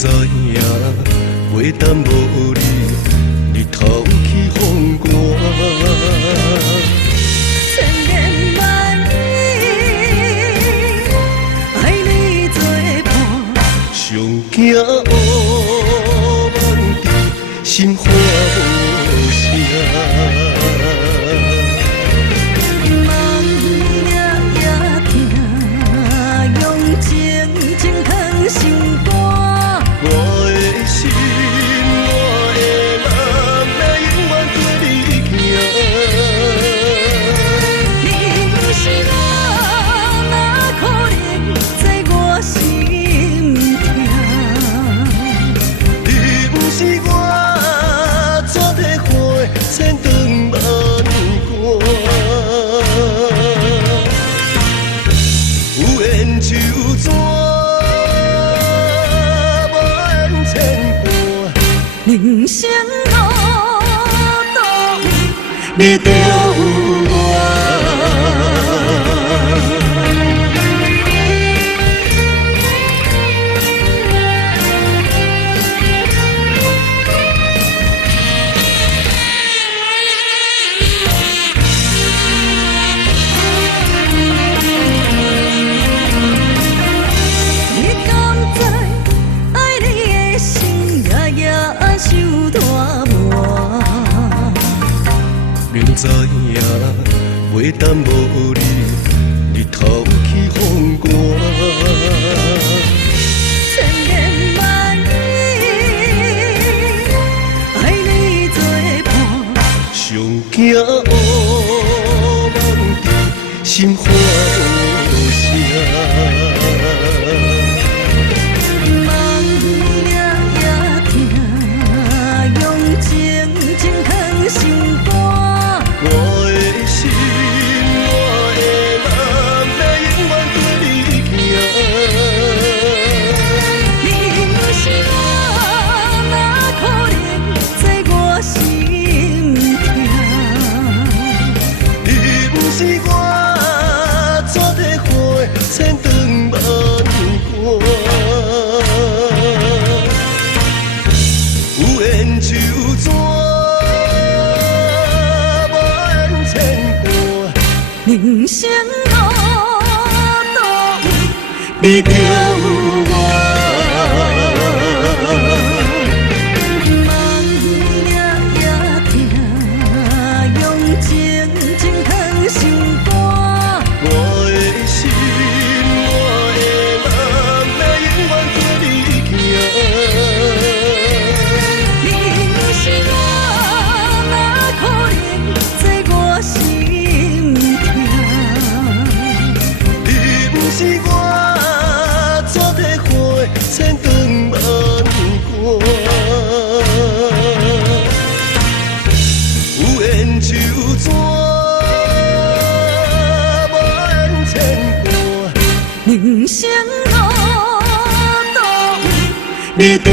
知影袂当无你，日头起风寒。千言万语，爱你作伴。上惊乌梦伫心喊无声。梦夜夜听，用情情藏心肝。我的心，我的人，要永远跟你行。你不是我，哪可能在我心痛？你不是我，怎地花千长万关？有缘就转。人生路途，你就有我。你敢知爱你的心夜夜受大磨？明知影袂当无你，日头起风寒。千言万语，爱你作伴。上惊乌梦伫心喊无声。梦夜夜听，用情情藏心肝。我的心，我的人，要永远跟你行。你不是我，哪可能在我心痛？你不是我，怎地花千长万关？有缘就转。人生路途，你就有我。梦夜夜听，用情情藏心肝。我的心，我的人，要永远跟你行。你不是我，哪可能在我心痛？你不是我，怎地花千长万关？有缘就转，无缘牵挂。人生路途，你就